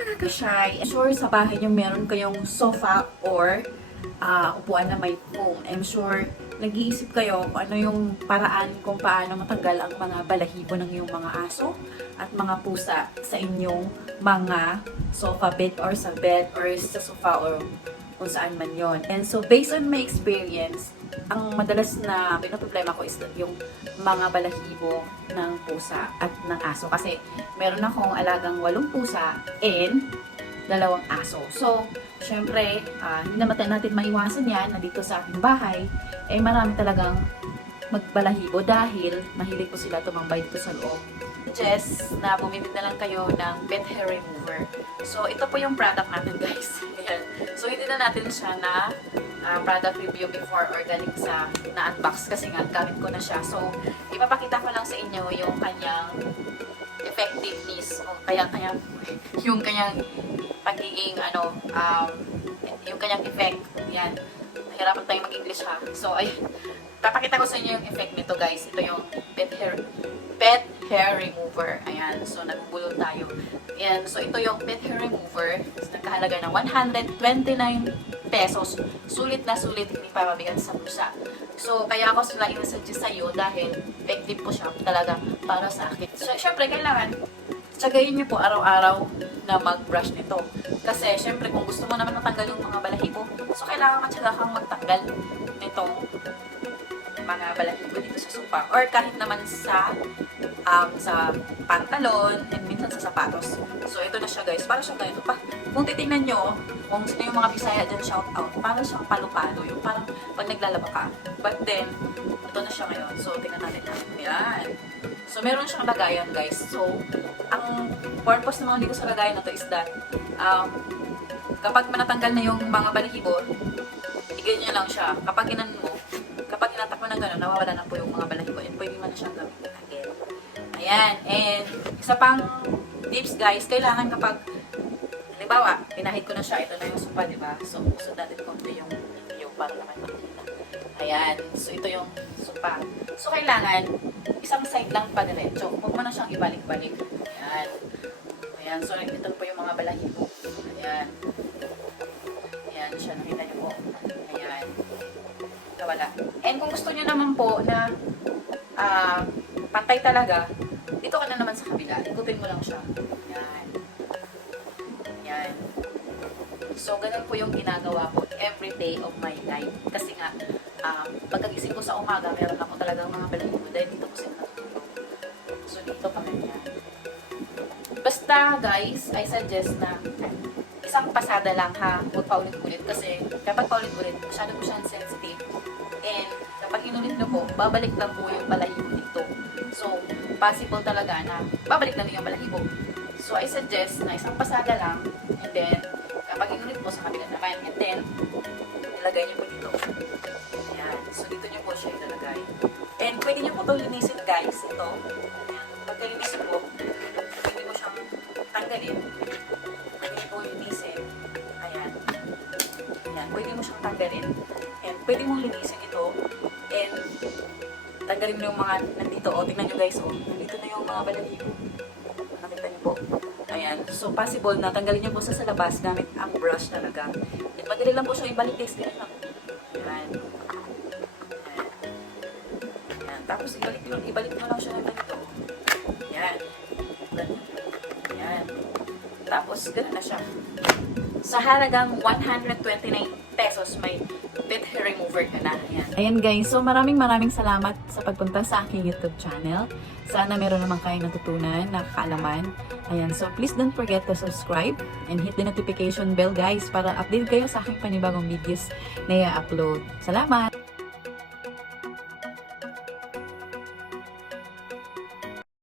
mga ka-shy, sure sa bahay nyo meron kayong sofa or upuan na may foam. I'm sure nag-iisip kayo kung ano yung paraan kung paano matanggal ang mga balahibo ng iyong mga aso at mga pusa sa inyong mga sofa bed or sa bed or sa sofa or kung saan man yon. And so, based on my experience, ang madalas na pinoproblema ko is yung mga balahibo ng pusa at ng aso. Kasi meron akong alagang 8 pusa and 2 aso. So, syempre, hindi naman natin maiwasan yan na dito sa ating bahay, marami talagang magbalahibo dahil mahilig po sila tumambay dito sa loob. Suggest na bumili na lang kayo ng pet hair remover. So, ito po yung product natin, guys. Ayan. So, hindi na natin siya na product review before or galing sa na-unbox kasi nga gamit ko na siya. So, ipapakita ko lang sa inyo yung kanyang effectiveness o kaya yung kanyang pagiging yung kanyang effect. Yan. Nahirapan tayong mag-English ha. So, ay papakita ko sa inyo yung effect nito, guys. Ito yung pet hair remover. Ayan. So, nagbubulol tayo. Ayan. So, ito yung pet hair remover. Nagkahalaga ng 129 pesos. Sulit na sulit. Hindi pa mabigat sa bulsa. So, kaya ako sila inasuggest sa'yo dahil effective po siya talaga para sa akin. So, syempre, kailangan tsagayin niyo po araw-araw na mag-brush nito. Kasi, syempre, kung gusto mo naman matanggal yung mga balahibo, so, kailangan matyaga kang magtanggal nitong mga balahibo dito sa sofa. Or kahit naman sa pantalon and minsan sa sapatos. So, ito na siya, guys. Para siya ganito pa. Kung titingnan nyo, kung sino yung mga Bisaya dyan, shout out. Parang siyang palo-palo. Yung parang pag naglalaba ka. But then, ito na siya ngayon. So, tingnan natin. Yan. So, meron siyang lagayan, guys. So, ang purpose naman dito sa lagayan na to is that, kapag manatanggal na yung mga balahibo, iganyan lang siya. Kapag hinatak mo ng gano'n, nawawala na po yung mga balahibo. And pwede mo na siyang gawin again. Ayan. And, isa pang tips, guys, kailangan kapag, halimbawa, pinahid ko na siya, ito na yung sopa, diba? So, usod natin konti yung para naman makikita. Ayan. So, ito yung sopa. So, kailangan, isang side lang pa diretso. Huwag mo na siyang ibalik-balik. Ayan. Ayan. So, ito po yung mga balahibo. Ayan. Ayan siya. Nakita niyo po. Ayan. Wala. And kung gusto niyo naman po na pantay talaga, dito ka na naman sa kabila. Ikutin mo lang siya. Ayan. Ayan. So, ganun po yung ginagawa ko every day of my life. Kasi nga, pagkagising ko sa umaga, meron ako talagang mga balahibo dahil dito ko sila natutulog. So, dito pa kanya. Basta, guys, I suggest na isang pasada lang ha. Huwag paulit-ulit kasi kapag paulit-ulit, masyado po siyang sensitive. And kapag inulit nyo po, babalik lang po yung balahibo dito. So, possible talaga na babalik lang yung balahibo. So, I suggest na isang pasada lang and then, kapag inulit po sa kabila naman, and then, ilagay nyo po dito. Ayan. So, dito nyo po siya ilalagay. And pwede nyo po itong linisin, guys. Ito. Ayan. Pagka-linis po, pwede mo siyang tanggalin. Pwede nyo po linisin. Ayan. Ayan. Pwede mo siyang tanggalin. And pwede mong linisin ito. And tanggalin mo yung mga nandito. O, tingnan nyo, guys. O, nandito na yung mga balahibo. Nakita nyo po. Ayan. So, possible na tanggalin niyo po sa labas gamit ang brush talaga. At madali lang po siya ibalik test. Ganyan lang. Ayan. Ayan. Tapos, ibalik mo lang siya na ganito. Ayan. Ayan. Tapos, gano'n na siya. Sa halagang 129 pesos, may pet hair remover ka na. Ayan. Ayan, guys. So, maraming salamat sa pagpunta sa aking YouTube channel. Sana meron naman kayong natutunan, nakakaalaman. Ayan, so please don't forget to subscribe and hit the notification bell, guys, para update kayo sa aking panibagong videos na i-upload. Salamat!